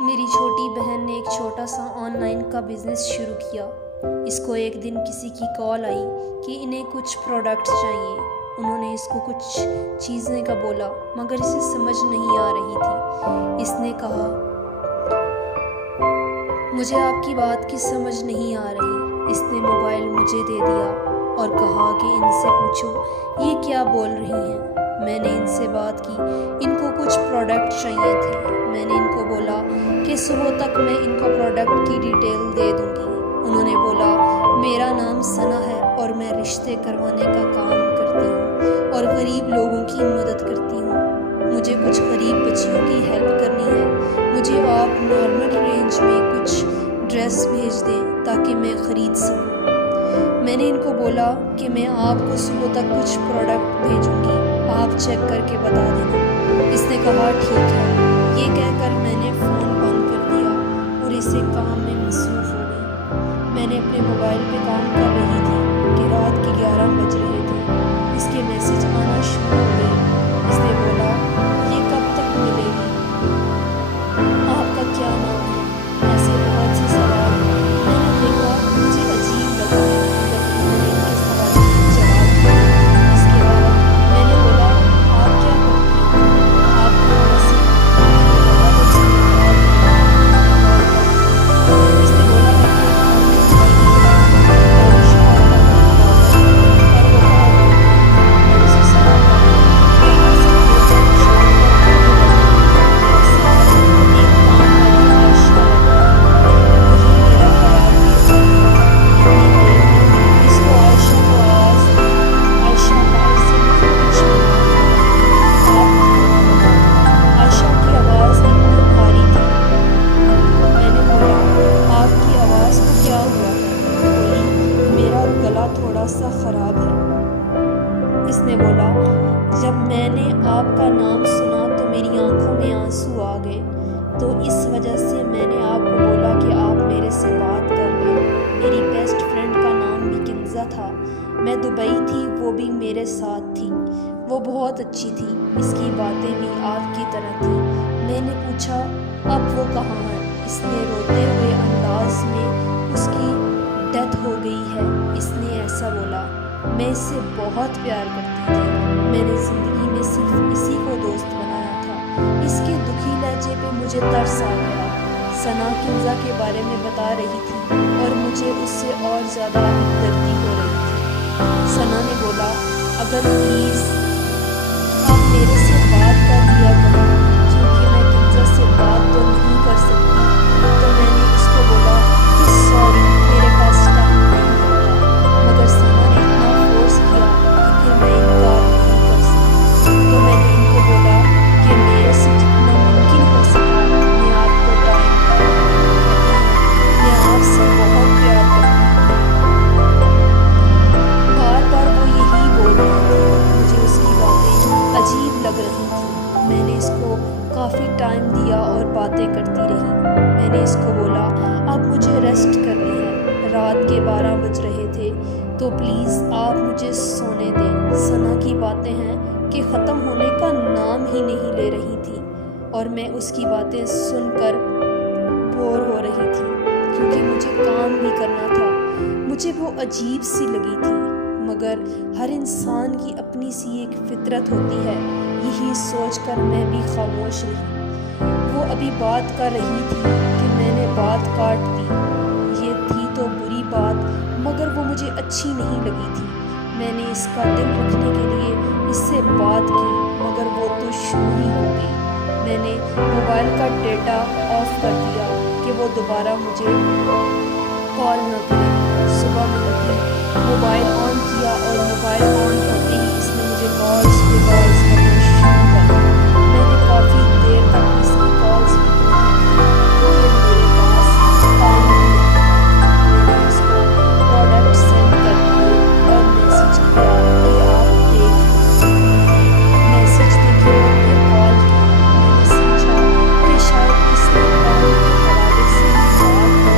मेरी छोटी बहन ने एक छोटा सा ऑनलाइन का बिज़नेस शुरू किया। इसको एक दिन किसी की कॉल आई कि इन्हें कुछ प्रोडक्ट्स चाहिए। उन्होंने इसको कुछ चीज़ें का बोला मगर इसे समझ नहीं आ रही थी। इसने कहा, मुझे आपकी बात की समझ नहीं आ रही। इसने मोबाइल मुझे दे दिया और कहा कि इनसे पूछो ये क्या बोल रही हैं। मैंने इनसे बात की, इनको कुछ प्रोडक्ट चाहिए थे। मैंने इनको बोला कि सुबह तक मैं इनको प्रोडक्ट की डिटेल दे दूंगी। उन्होंने बोला, मेरा नाम सना है और मैं रिश्ते करवाने का काम करती हूँ और गरीब लोगों की मदद करती हूँ। मुझे कुछ गरीब बच्चियों की हेल्प करनी है। मुझे आप नॉर्मल रेंज में कुछ ड्रेस भेज दें ताकि मैं ख़रीद सकूँ। मैंने इनको बोला कि मैं आपको सुबह तक कुछ प्रोडक्ट भेजूंगी, आप चेक करके बता देना। इसने कहा ठीक है। ये कहकर मैंने फ़ोन बंद कर दिया और इसे काम में मसरूफ़ हो गई। मैंने अपने मोबाइल पे काम कर रही थी कि रात के 11 बज रहे थे। इसके मैसेज आना शुरू हो गए। इसने बोला, ये कब तक मिलेगी, आपका क्या नाम है, ऐसे बहुत से सवाल। मैंने देखा, मुझे अजीब लगा मगर मैंने इनके सवाल के जवाब दिए। इसके बाद मैंने बोला, आप क्या करती हैं, आपको वैसे इसने बोला, थोड़ा सा ख़राब है। इसने बोला, जब मैंने आपका नाम सुना तो मेरी आंखों में आंसू आ गए, तो इस वजह से मैंने आपको बोला कि आप मेरे से बात कर लें। मेरी बेस्ट फ्रेंड का नाम भी किंजा था। मैं दुबई थी, वो भी मेरे साथ थी। वो बहुत अच्छी थी, इसकी बातें भी आपकी तरह थी। मैंने पूछा, अब वो कहाँ है। इसने रोते हुए अंदाज में उसकी डेथ हो गई है। इसने ऐसा बोला, मैं इससे बहुत प्यार करती थी। मैंने ज़िंदगी में सिर्फ इसी को दोस्त बनाया था। इसके दुखी लहजे पे मुझे तरस आ गया। सना किंजा के बारे में बता रही थी और मुझे उससे और ज़्यादा हमदर्दी हो रही थी। सना ने बोला, अगर प्लीज़ आप मेरे से बात कर लिया करें, क्योंकि मैं किंजा से बात तो नहीं कर सकती। तो मैंने इसको बोला कि सॉरी, मेरे पास टाइम नहीं होता। मगर सना ने इतना फोर्स किया कि फिर मैं इनकार नहीं कर सकती। तो मैंने इनको बोला कि मेरे से जितना मुमकिन हो सका मैं आपको टाइम दूंगी। मैं आपसे बहुत प्यार करती हूँ। बार बार वो यही बोल रही थी। मुझे उसकी बातें अजीब लग रही थी। मैंने इसको काफ़ी टाइम दिया और बातें करती रही। मैंने इसको बोला, अब मुझे रेस्ट करनी है। रात के 12 बज रहे थे, तो प्लीज़ आप मुझे सोने दें। सना की बातें हैं कि ख़त्म होने का नाम ही नहीं ले रही थी और मैं उसकी बातें सुनकर बोर हो रही थी, क्योंकि मुझे काम भी करना था। मुझे वो अजीब सी लगी थी, मगर हर इंसान की अपनी सी एक फितरत होती है। यही सोचकर मैं भी खामोश रही। वो अभी बात कर रही थी कि मैंने बात काट दी। ये थी तो बुरी बात, मगर वो मुझे अच्छी नहीं लगी थी। मैंने इसका दिल रखने के लिए इससे बात की, मगर वो तो शुरू ही हो गई। मैंने मोबाइल का डेटा ऑफ कर दिया कि वो दोबारा मुझे कॉल न करे। सुबह में उठी, मोबाइल ऑन किया और मोबाइल ऑन होते ही इसने मुझे कॉल्स पे कॉल्स करना शुरू कर दिया। मैंने काफ़ी देर तक इसकी कॉल्स भी फिर मेरे पास टाइम नहीं था। मैंने इसको प्रोडक्ट सेंड कर दिए और मैसेज किया कि आप देख लीजिए। मैसेज देखे और फिर कॉल की। मैंने सोचा कि शायद इसने काम के हवाले से ही बात की।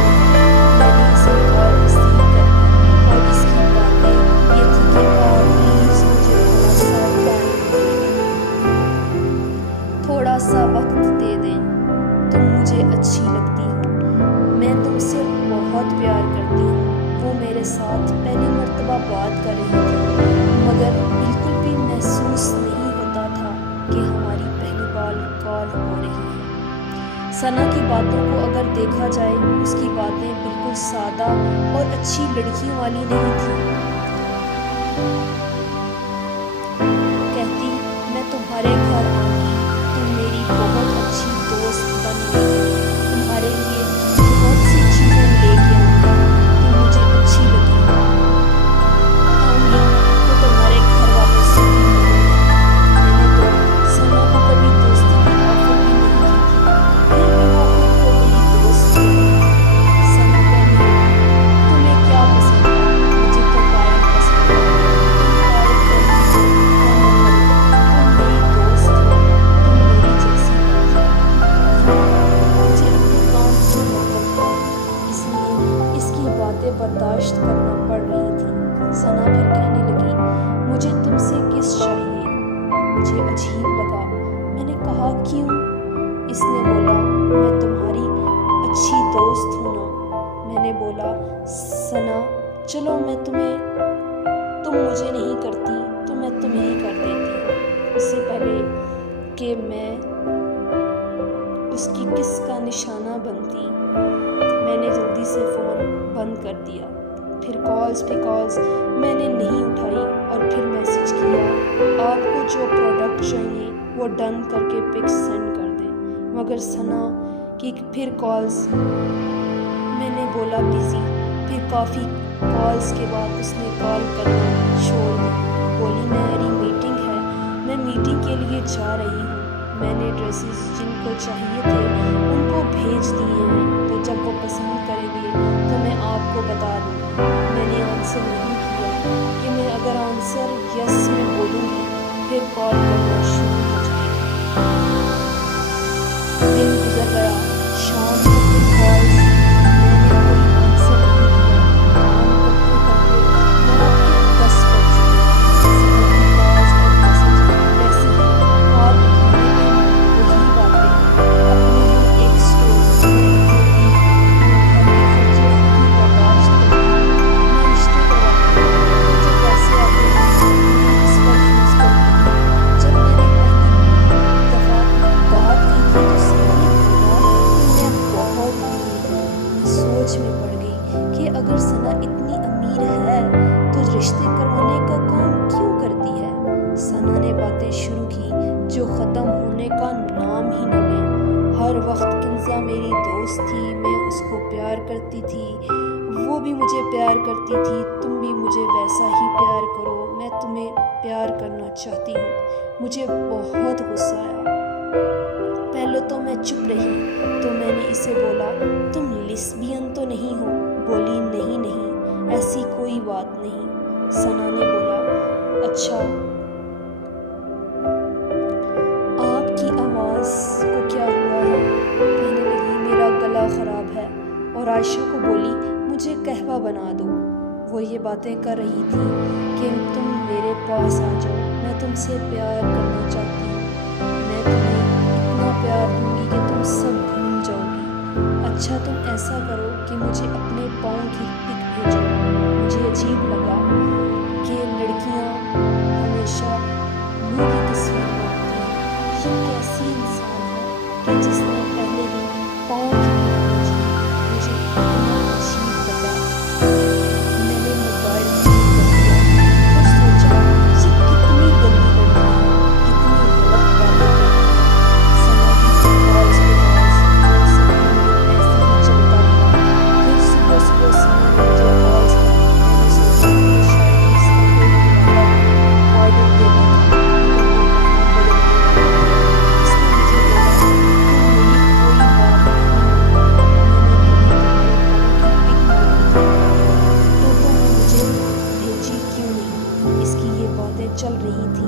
मैंने इसे कॉल रिसीव कर ली और इसकी बातें ये थी कि आप प्लीज़ अच्छी लगती हो। मैं तुमसे बहुत प्यार करती हूँ। वो मेरे साथ पहली मर्तबा बात कर रही थी, मगर बिल्कुल भी महसूस नहीं होता था कि हमारी पहली बार कॉल हो रही है। सना की बातों को अगर देखा जाए, उसकी बातें बिल्कुल सादा और अच्छी लड़कियों वाली नहीं थी। कहती, मैं तुम्हारे घर आऊंगी, तुम मेरी बहुत अच्छी दोस्त बन गई, तुम्हारे लिए बहुत सी चीज़ें लेके आऊंगी, तुम मुझे अच्छी लगी हो। आऊंगी तो तुम्हारे घर वापस भी मिलूंगी। मैंने तो सना को कभी दोस्ती की ऑफर भी नहीं की थी, फिर भी वो खुद को मेरी दोस्त थी। सना कहने लगी, तुम्हें क्या पसंद है? मुझे तो पायल पसंद है। तुम पायल कहती हो या न करो, तुम मेरी दोस्त हो, तुम मेरी जैसी बन जाओ। मुझे अपने काम से मतलब था, इसलिए इसकी बातें बर्दाश्त करना पड़ रही थी। सना फिर कहने लगी, मुझे तुमसे किस चाहिए। मुझे अजीब लगा। मैंने कहा, क्यों? इसने बोला, मैं तुम्हारी अच्छी दोस्त हूँ ना। मैंने बोला, सना चलो, तुम मुझे नहीं करती तो मैं तुम्हें ही कर देती हूँ। इससे पहले कि मैं उसकी किस का निशाना बनती, मैंने जल्दी से फ़ोन बंद कर दिया। फिर कॉल्स पे कॉल्स मैंने नहीं उठाई और फिर मैसेज किया, आपको जो प्रोडक्ट चाहिए वो डन करके पिक्स सेंड कर दें। मगर सना की फिर कॉल्स, मैंने बोला बिज़ी। फिर काफ़ी कॉल्स के बाद उसने कॉल करना छोड़ दी। बोली, मेरी मीटिंग है, मैं मीटिंग के लिए जा रही हूँ। मैंने ड्रेसेस जिनको चाहिए थे उनको भेज दिए हैं, तो जब वो पसंद करेंगे तो मैं आपको बता दूँगी। मैंने आंसर नहीं किया कि मैं अगर आंसर यस में बोलूँगी फिर कॉल करना शुरू हो जाएगी। दिन गुजर गया, शाम को फिर कॉल्स, मैंने कोई आंसर नहीं दिया। काम करते करते रात के 10 बज चुके। सना की कॉल्स और मैसेज वैसे ही, और खाने में वही बातें, अपनी ही एक स्टोरी। मैं घर के खर्चे खुद ही बर्दाश्त करती हूँ, मैं रिश्ते करवाती हूँ, जो पैसे आते हैं मैं इस पर यूज़ करती हूँ। जब मैंने पहली दफ़ा बात की थी तो सना ने बोला कि मैं बहुत अमीर हूँ। मैं सोच में पड़ गई कि अगर सना इतनी अमीर है तो रिश्ते करवाने का काम क्यों करती है। सना ने बातें शुरू की जो ख़त्म होने का नाम ही न ले। हर वक्त किंजा मेरी दोस्त थी, मैं उसको प्यार करती थी, वो भी मुझे प्यार करती थी। तुम भी मुझे वैसा ही प्यार करो, मैं तुम्हें प्यार करना चाहती हूँ। मुझे बहुत गुस्सा आया। पहले तो मैं चुप रही, तो मैंने इसे बोला, तुम लेस्बियन तो नहीं हो? बोली, नहीं नहीं, ऐसी कोई बात नहीं। सना ने बोला, अच्छा, आपकी आवाज़ को क्या हुआ है? कहने लगी, मेरा गला ख़राब है। और आयशा को बोली, मुझे कहवा बना दो। वो ये बातें कर रही थी कि तुम मेरे पास आ जाओ, मैं तुमसे प्यार करना चाहती हूँ, मैं तुम्हें इतना प्यार दूंगी कि तुम सब भूल जाओगी। अच्छा, तुम ऐसा करो कि मुझे अपने पाँव की पिक भेजो। मुझे अजीब लगा कि लड़कियाँ हमेशा मुँह की तस्वीर मांगती हैं। ये कैसी इंसान है कि जिसने पहले ही पाँव की पिक भेजी। मुझे इतना अजीब लगा। मैंने मोबाइल बंद कर दिया और सोचा, ये कितनी गंदी लड़की है, कितनी गलत बातें करती है। सना की कॉल्स पे कॉल्स, वो सब दिन ऐसे ही चलता रहा। फिर सुबह सुबह सना ने मुझे कॉल्स की। मैंने सोचा कि शायद इसका कोई इरादा ऑर्डर देना था, मगर वो बहाना बदल गया। इसने मुझे बोला, तुम मेरी कोई बात नहीं मानी, मैंने तुम्हें तुम्हारे पाँव की पिक मांगी थी, तो तुमने मुझे भेजी क्यों नहीं? इसकी ये बातें चल रही थी।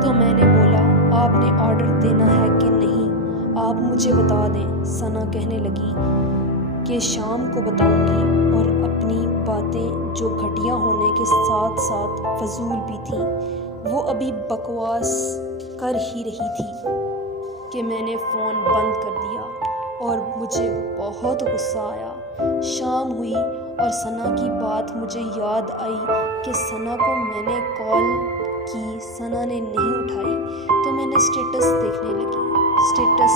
तो मैंने बोला, आपने ऑर्डर देना है कि नहीं, आप मुझे बता दें। सना कहने लगी कि शाम को बताऊंगी, और अपनी बातें जो घटिया होने के साथ साथ फजूल भी थी, वो अभी बकवास कर ही रही थी कि मैंने फ़ोन बंद कर दिया। और मुझे बहुत गुस्सा आया। शाम हुई और सना की बात मुझे याद आई कि सना को मैंने कॉल की, सना ने नहीं उठाई, तो मैंने स्टेटस देखने लगी। स्टेटस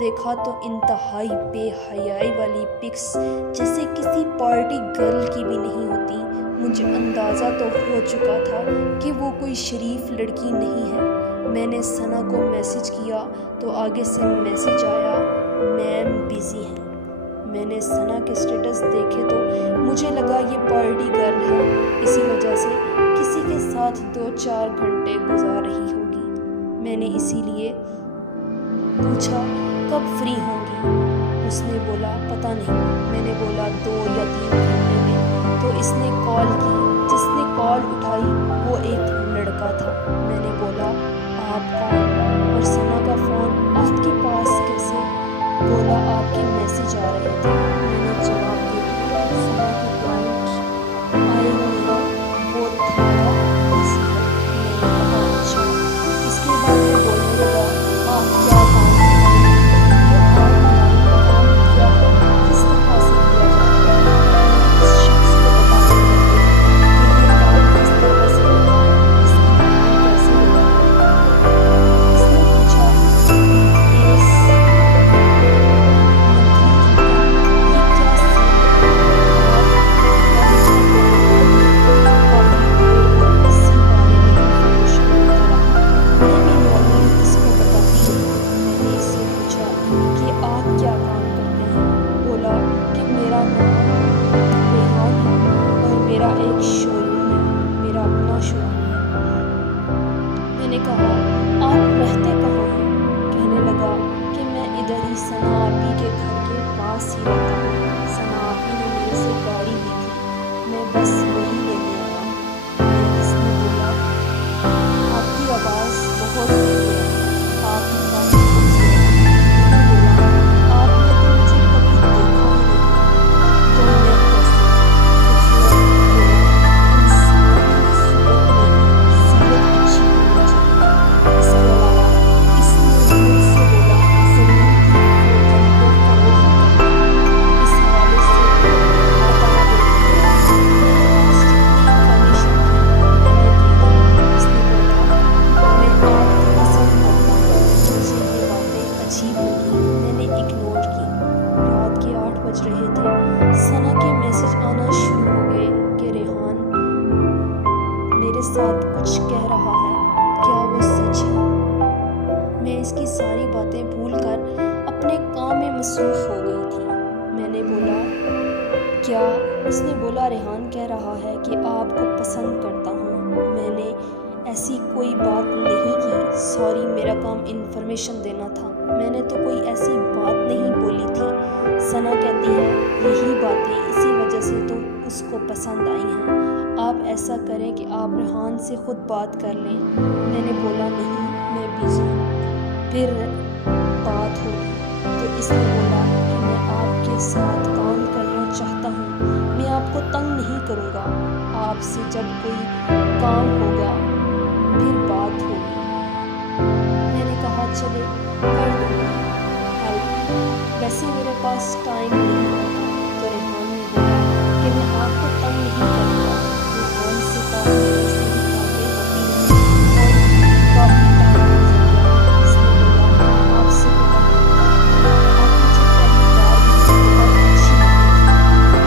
देखा तो इंतहाई बेहयाई वाली पिक्स जैसे किसी पार्टी गर्ल की भी नहीं होती। मुझे अंदाज़ा तो हो चुका था कि वो कोई शरीफ लड़की नहीं है। मैंने सना को मैसेज किया तो आगे से मैसेज आया, मैम बिज़ी हैं। मैंने सना के स्टेटस देखे तो मुझे लगा ये पार्टी गर्ल है, इसी वजह से किसी के साथ 2-4 घंटे गुजार रही होगी। मैंने इसीलिए पूछा कब फ्री होंगी। उसने बोला पता नहीं। मैंने बोला 2 या 3 घंटे में। तो इसने कॉल की। जिसने कॉल उठाई वो एक लड़का था। मैंने बोला आप कौन? और सना का फ़ोन आपके पास कैसे? बोला आपके मैसेज आ रहे थे। मैंने जवाब दे दिया सना की क्लाइंट आए होगा, वो थोड़ा बिजी है। मैंने कहा अच्छा। इसके बाद मैं बोलने लगा आप क्या काम करेंगे? ये ऑनलाइन काम क्या है? किस तरह से किया जाता है? मैं इस शख्स को बताने लगी कि ये काम किस तरह से होता है, इसकी पेमेंट कैसे होती है। इसने पूछा बेस एक शोरूम है, मेरा अपना शोरूम है। मैंने कहा आप रहते कहाँ हैं? कहने लगा कि मैं इधर ही सना आपी के घर के पास ही रहता हूँ। सना आपी ने मेरे से गाड़ी ली थी, मैं बस वही लेने आया। इसने बोला आपकी आवाज़ बहुत धीमी है, आप ही काफ़ी खूबसूरत हैं। मैंने बोला आपने तो मुझे कभी देखा ही नहीं, तो मैं कैसे? कुछ लोग बोला इंसान की सूरत नहीं, सीरत अच्छी होनी चाहिए। इसके अलावा इसने मुझसे बोला ज़मीन की खोज तो फरोख्त करनी। इस हवाले से बता देती हूँ मेरे पास जितनी इंफॉर्मेशन थी मैंने दे दी। इसने बोला मैं आपको पसंद करता हूँ। मुझे ये बातें अजीब लगी, मैंने इग्नोर की। रात के 8 बज रहे थे। सना के मैसेज आना शुरू हो गए कि रेहान मेरे साथ कुछ कह रहा है, क्या वो सच है? मैं इसकी सारी बातें भूलकर अपने काम में मसरूफ़ हो गई थी। मैंने बोला क्या? उसने बोला रेहान कह रहा है कि आपको पसंद करता हूँ। मैंने ऐसी कोई बात नहीं की, सॉरी मेरा काम इन्फॉर्मेशन देना था। मैंने तो कोई ऐसी बात नहीं बोली थी। सना कहती है यही बातें इसी वजह से तो उसको पसंद आई हैं। आप ऐसा करें कि आप रेहान से ख़ुद बात कर लें। मैंने बोला नहीं मैं बिज़ी हूँ। फिर बात होगी तो इसने बोला कि मैं आपके साथ काम करना चाहता हूँ, मैं आपको तंग नहीं करूँगा। आपसे जब कोई काम होगा फिर बात होगी। मैंने कहा चले कर दूँगी हेल्प, वैसे मेरे पास टाइम नहीं होता। तो रेहान ने बोला कि मैं आपको तंग नहीं करूँगा। रेहान से काफ़ी ऐसी ही बातें होती हैं और काफ़ी टाइम गुजर गया। इसने बोला आपसे प्यार करता हूँ, आप मुझे पहली बार भी बहुत अच्छी लगी थी,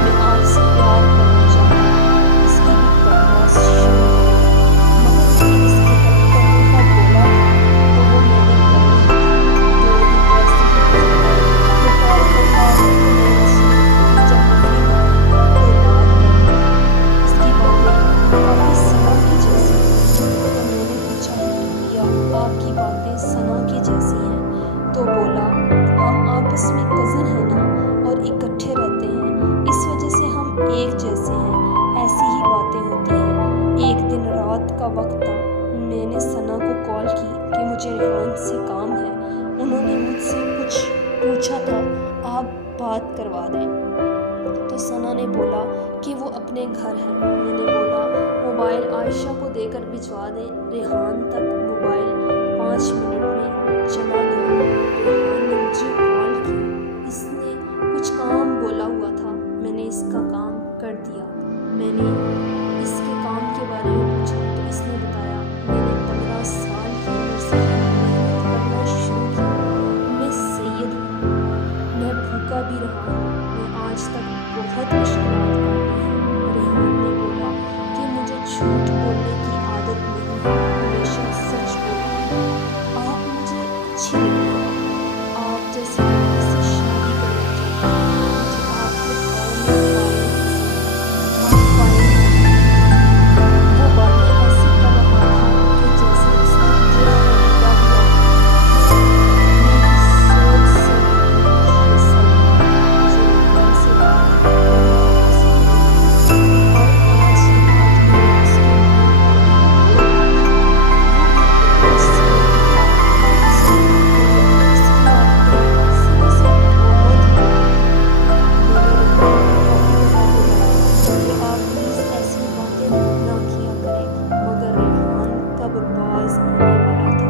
मैं आपसे प्यार करना चाहता हूँ। इसकी भी बकवास शुरू हो गई, मगर मैंने इसकी हेल्प करने का बोला था तो वो मैंने करनी ही थी। 2 दिन वैसे ही गुजर गए। वो कॉल पर बात मैंने सुनी, जब मैं फ्री हुई तो बात करनी। इसकी बातें काफ़ी सना की जैसी थी, तो मैंने पूछा या आपकी बातें सना की जैसी हैं? तो बोला हम आपस में कज़न हैं ना और इकट्ठे रहते हैं, इस वजह से हम एक जैसे हैं, ऐसी ही बातें होती हैं। एक दिन रात का वक्त था, मैंने सना को कॉल की कि मुझे रेहान से काम है, उन्होंने मुझसे कुछ पूछा था, आप बात करवा दें। तो सना ने बोला कि वो अपने घर है। मैंने बोला मोबाइल आयशा को देकर भिजवा दें। रेहान तक मोबाइल 5 मिनट में चला गया। रेहान ने मुझे कॉल की, अच्छी लगी है। आप जैसी लड़की से शादी करना चाहती हूँ। मुझे आपके पाँव में पायल पसंद है। आप पायल पहनिए। वो बातें ऐसी कर रहा था कि जैसे उसने मुझे खरीदा हुआ हो। मेरी सोच से भी कुछ ये सब मुझे रेहान से बात करना पसंद नहीं है। और आज ये बात मैंने उसके मुंह पर बोल दी थी। वो भी इतनी सीधी है, उसकी बातें सीने से बहुत लगी। मैंने रेहान को काफ़ी दफ़ा बोला था कि आप प्लीज़ ऐसी बातें ना किया करें, मगर रेहान कब बाज आने वाला था।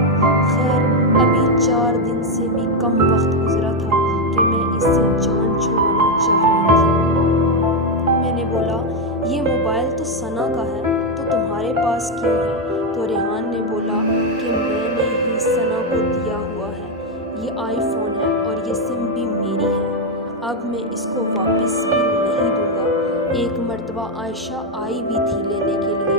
खैर अभी 4 दिन से भी कम वक्त गुजरा था कि मैं इससे जान छुड़ाना चाह रही थी। मैंने बोला, ये मोबाइल तो सना का है, तो तुम्हारे पास क्यों है? तो रेहान ने बोला कि मैंने ही सना को दिया हुआ है। ये आईफोन है और ये सिम भी मेरी है। अब मैं इसको वापस भी नहीं दूंगा। एक मर्तबा आयशा आई भी थी लेने के लिए,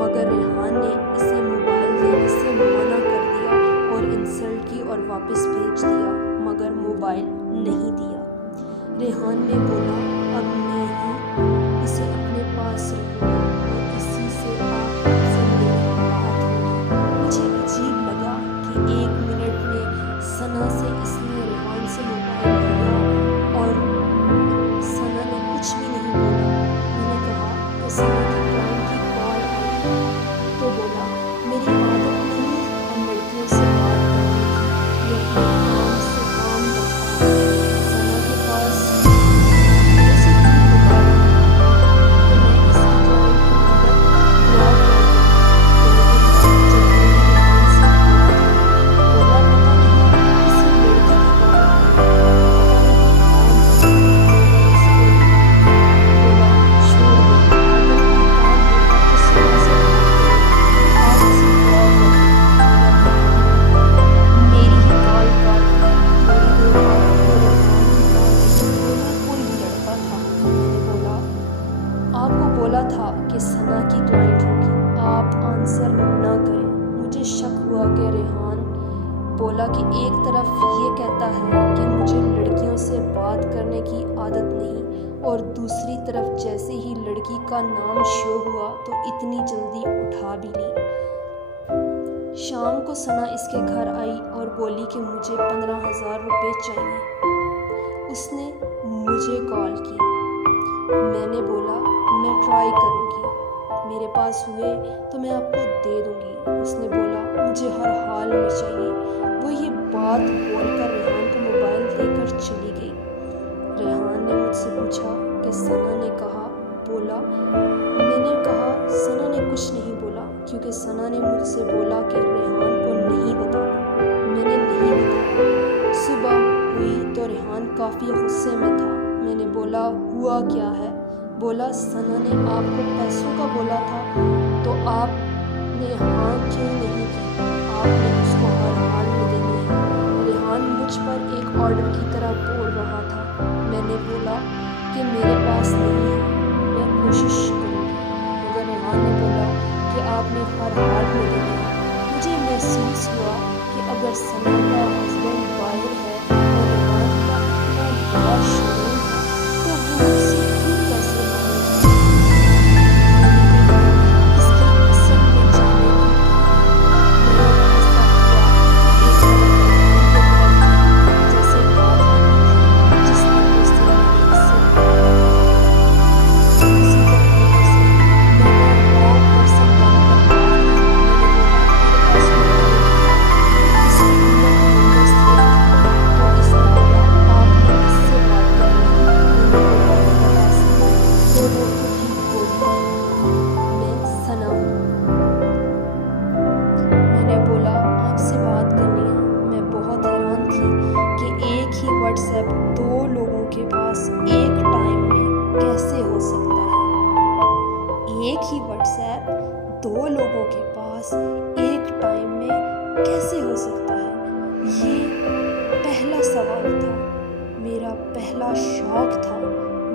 मगर रेहान ने इसे मोबाइल देने से मना कर दिया और इंसल्ट की और वापस भेज दिया, मगर मोबाइल नहीं दिया। रेहान ने बोला, अब मैं ही इसे अपने पास रखूंगा और इसी से आपसे मेरी बात होगी। मुझे अजीब लगा कि 1 मिनट में सना से इसने रेहान से मोबाइल लिया और सना ने कुछ भी नहीं बोला। मैंने कहा कि सना की क्लाइंट की कॉल आई तो बोला, मेरी आदत नहीं है लड़कियों से बात करने की, ये अपने काम से काम रखता है। सना के पास मुझे क्यों बता रही है कि मैं इसकी क्लाइंट की नंबर ब्लॉक कर दूँ। तो लेकिन जब मैंने रेहान से बात की, बोला पता नहीं किसी लड़के की कॉल आई, पता नहीं कौन है। मैंने इसको बोला, छोड़ दो, अगर कोई काम होगा तो सना से बात करो, आप इसे ब्लॉक कर दो। मेरी ही कॉल काट दी। थोड़ी देर बाद तो रेहान की कॉल आई, बोला कोई लड़का था। मैंने बोला, आपको बोला था कि सना की क्लाइंट होगी, आप आंसर ना करें। मुझे शक हुआ कि रेहान बोला कि एक तरफ ये कहता है कि मुझे लड़कियों से बात करने की आदत नहीं, और दूसरी तरफ जैसे ही लड़की का नाम शो हुआ तो इतनी जल्दी उठा भी ली। शाम को सना इसके घर आई और बोली कि मुझे 15,000 रुपये चाहिए। उसने मुझे कॉल की। मैंने बोला, मैं ट्राई करूँगी, मेरे पास हुए तो मैं आपको दे दूँगी। उसने बोला, मुझे हर हाल में चाहिए। वो ये बात बोलकर रेहान को मोबाइल देकर चली गई। रेहान ने मुझसे पूछा कि सना ने कहा बोला। मैंने कहा सना ने कुछ नहीं बोला, क्योंकि सना ने मुझसे बोला कि रेहान को नहीं बताना। मैंने नहीं बताया। सुबह हुई तो रेहान काफ़ी गुस्से में था। मैंने बोला, हुआ क्या है? बोला, सना ने आपको पैसों का बोला था तो आपने हाँ क्यों नहीं की? आपने उसको हर हाल में देने हैं। रेहान मुझ पर एक ऑर्डर की तरह बोल रहा था। मैंने बोला कि मेरे पास नहीं है, मैं कोशिश करूँगी। मगर रेहान ने बोला कि आपने हर हाल में देने हैं। मुझे महसूस हुआ कि अगर सना का हस्बैंड बाहर है और रेहान का इतना बड़ा शोरूम है तो वो मुझसे क्यों पैसे मांगेगा। मैंने इसकी असल में जानने की मैंने ऐसा किया कि एक तरफ रेहान के घर की जैसे बात होती थी, जिस तरह से मैंने इससे बात की, उसी तरीके से मैंने रॉन्ग पर्सन बनकर बात की। मैंने बोला, मेरे पास मोबाइल है, इसके अंदर के नंबर्स थे, तो इसने बोला, आपने किससे बात करनी है? मैंने बोला, पता से। तो वो ठीक बोली, मैं सना हूँ। मैंने बोला, आपसे बात करनी है। मैं बहुत हैरान थी कि एक ही व्हाट्सएप 2 लोगों के पास एक टाइम में कैसे हो सकता है। एक ही व्हाट्सएप 2 लोगों के पास एक टाइम में कैसे हो सकता है? ये पहला सवाल था, मेरा पहला शौक था।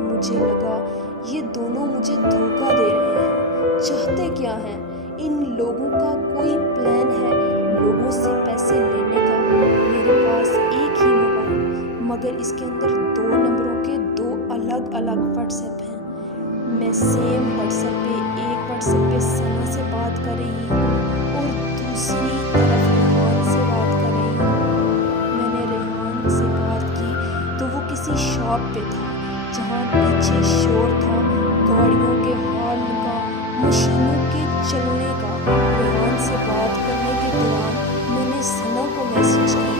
मुझे लगा ये दोनों मुझे धोखा दे रहे हैं। चाहते क्या हैं? इन लोगों का कोई प्लान है लोगों से पैसे लेने का। मगर इसके अंदर 2 नंबरों के 2 अलग अलग व्हाट्सएप हैं। मैं सेम व्हाट्सएप पे सना से बात कर रही हूँ और दूसरी तरफ रेहान से बात कर रही हूँ। मैंने रेहान से बात की तो वो किसी शॉप पे था जहाँ पीछे शोर था गाड़ियों के हॉर्न का, मशीनों के चलने का। रेहान से बात करने के दौरान मैंने सना को मैसेज की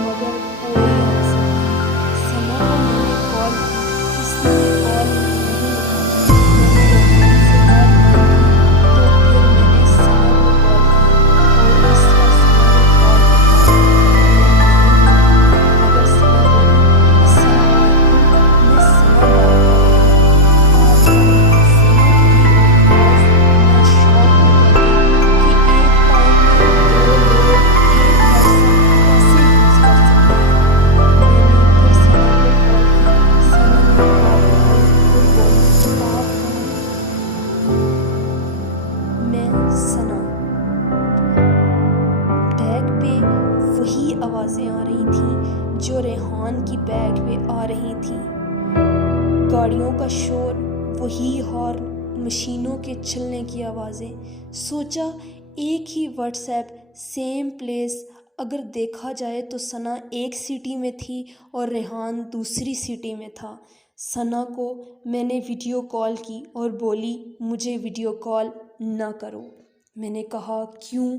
मगर कोई आंसर नहीं। सना को मैंने कॉल की, किसी ने कॉल नहीं उठाई। मैंने रेहान से बात नहीं की तो फिर मैंने सना को कॉल की और इस बार सना ने कॉल उठाई। मगर सना बोली, अस्सलाम वालेकुम, मैं सना बात कर रही हूँ। आप सना की आवाज़ ना शॉक में कर दी कि एक टाइम में 2 लोग एक व्हाट्सएप कैसे यूज़ कर सकते हैं। मैंने फिर सना को कॉल की। सना ने कॉल उठाई और बोली, आप कौन? मैं सना। बैग पे वही आवाज़ें आ रही थीं जो रेहान की बैग पे आ रही थीं। गाड़ियों का शोर, वही हॉर्न, मशीनों के चलने की आवाज़ें। सोचा एक ही व्हाट्सएप, सेम प्लेस। अगर देखा जाए तो सना एक सिटी में थी और रेहान दूसरी सिटी में था। सना को मैंने वीडियो कॉल की और बोली, मुझे वीडियो कॉल ना करो। मैंने कहा, क्यों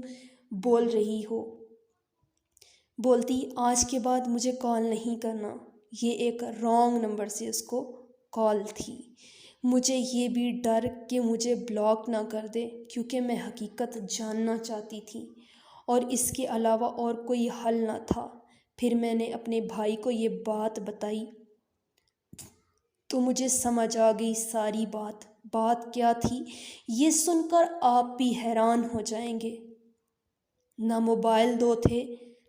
बोल रही हो? बोलती, आज के बाद मुझे कॉल नहीं करना। ये एक रॉन्ग नंबर से उसको कॉल थी। मुझे ये भी डर कि मुझे ब्लॉक ना कर दे क्योंकि मैं हकीकत जानना चाहती थी और इसके अलावा और कोई हल ना था। फिर मैंने अपने भाई को ये बात बताई तो मुझे समझ आ गई सारी बात। बात क्या थी ये सुनकर आप भी हैरान हो जाएंगे। ना मोबाइल 2 थे,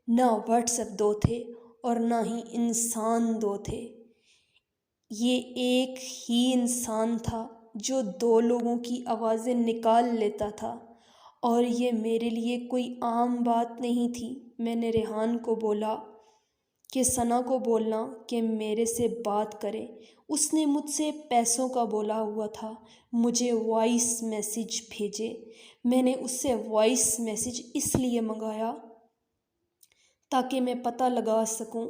ना व्हाट्सएप 2 थे और ना ही इंसान 2 थे। ये एक ही इंसान था जो 2 लोगों की आवाज़ें निकाल लेता था और ये मेरे लिए कोई आम बात नहीं थी। मैंने रेहान को बोला कि सना को बोलना कि मेरे से बात करे। उसने मुझसे पैसों का बोला हुआ था, मुझे वॉइस मैसेज भेजे। मैंने उससे वॉइस मैसेज इसलिए मंगाया ताकि मैं पता लगा सकूं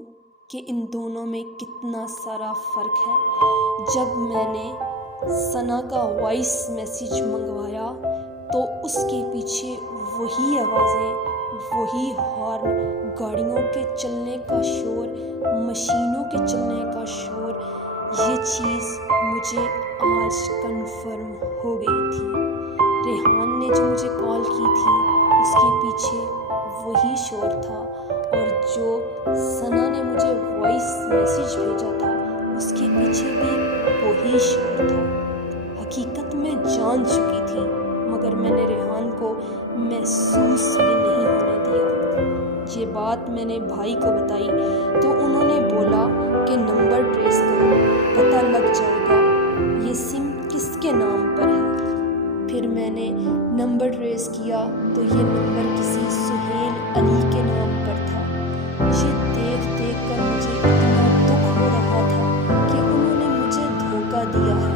कि इन दोनों में कितना सारा फ़र्क है। जब मैंने सना का वॉइस मैसेज मंगवाया तो उसके पीछे वही आवाज़ें, वही हॉर्न, गाड़ियों के चलने का शोर, मशीनों के चलने का शोर। ये चीज़ मुझे आज कंफर्म हो गई थी। रेहान ने जो मुझे कॉल की थी उसके पीछे वही शोर था और जो सना ने मुझे वॉइस मैसेज भेजा था उसके पीछे भी वही शोर था। हकीकत में जान चुकी थी मगर मैंने रेहान को महसूस भी नहीं होने दिया। ये बात मैंने भाई को बताई तो उन्होंने बोला कि नंबर ट्रेस करो, पता लग जाएगा ये सिम किसके नाम पर है। फिर मैंने नंबर ट्रेस किया तो ये नंबर किसी सुहेल अली के नाम पर था। ये देख कर मुझे इतना दुख हो रहा था कि उन्होंने मुझे धोखा दिया है।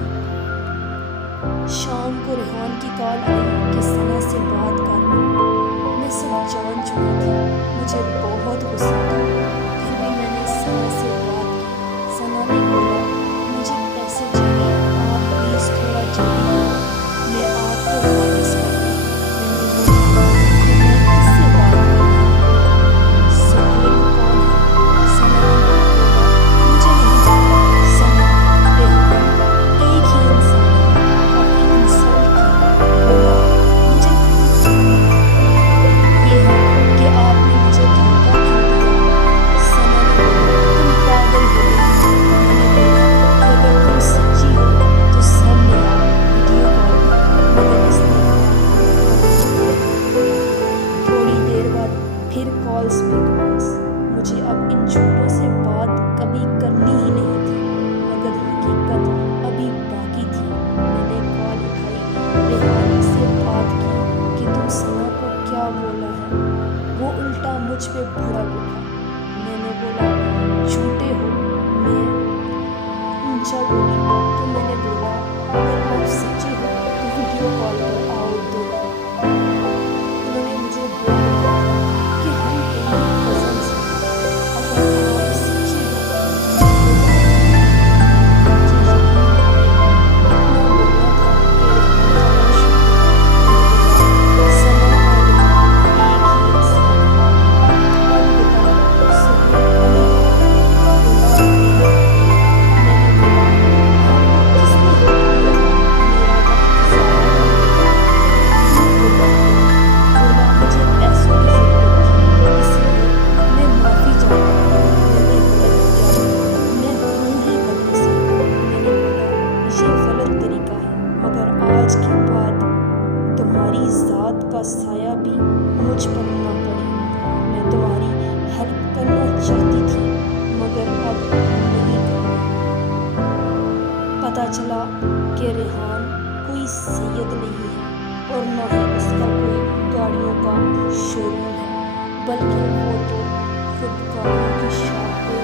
शाम को रेहान की कॉल आई कि सना से बात कर लो। मैं सब जान चुकी थी, मुझे बहुत गुस्सा था। फिर भी मैंने सना से बात की। सना ने बोला, मुझे पैसे चाहिए, आप प्लीज़ थोड़ा जल्दी करो, मैं आपको वापस कर दूँ। मैंने बोला, मैं किससे बात करूँ? सुहेल कौन है? सना ने बोला, मुझे नहीं पता। सना, रेहान एक ही इंसान है। काफ़ी इंसल्ट की। बोला, मुझे ये है कि आपने मुझे धोखा क्यों दिया? सना ने बोला, तुम पागल हो गई। मैंने बोला कि अगर तुम सच्ची हो तो सामने आओ, वीडियो कॉल करो। मगर इसने थोड़ी देर बाद फिर कॉल्स पे कॉल्स। मुझे अब इन झूठों से बात कभी करनी ही नहीं थी मगर हकीकत अभी बाकी थी। मैंने कॉल उठाई, रेहान से बात की कि तुम सना को क्या बोला है। वो उल्टा मुझ पे भड़क उठा। मैंने बोला, झूठे हो, चला कि रेहान कोई सैयद नहीं है और न ही उसका कोई गाड़ियों का शोरूम है, बल्कि वो तो खुद गाड़ियों की शॉप पे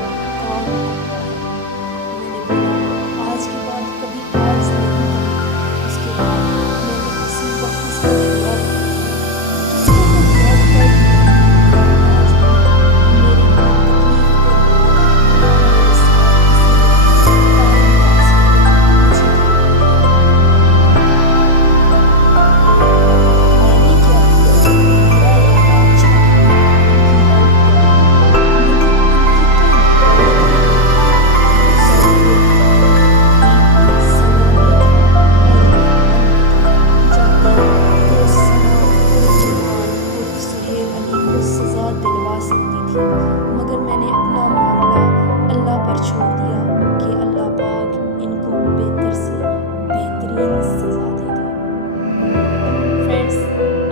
काम करता है। मैंने बोला आज के बाद कभी आज नहीं कहा। उसके बाद मैंने किसी वक्त उसको जवाब दिया, उसको तो बहुत कर दिया। आज भी मेरी हर तकलीफ के बाद मेरे साथ किसी ने टाइम पास किया, मुझे मैंने क्या किया, मेरा इरादा अच्छा था, उनकी हेल्प करने का, लेकिन उनकी कोई मदद नहीं की। सना भी था और रेहान भी था। चाहती तो सना और जुमान उर्फ सुहेल अली को सज़ा दिलवा सकती थी, मगर मैंने अपना मामला अल्लाह पर छोड़ दिया कि अल्लाह पाक इनको बेहतर से बेहतरीन सज़ा दे दे। फ्रेंड्स,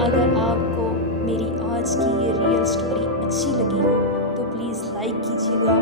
अगर आपको मेरी आज की ये रियल स्टोरी अच्छी लगी हो तो प्लीज़ लाइक कीजिएगा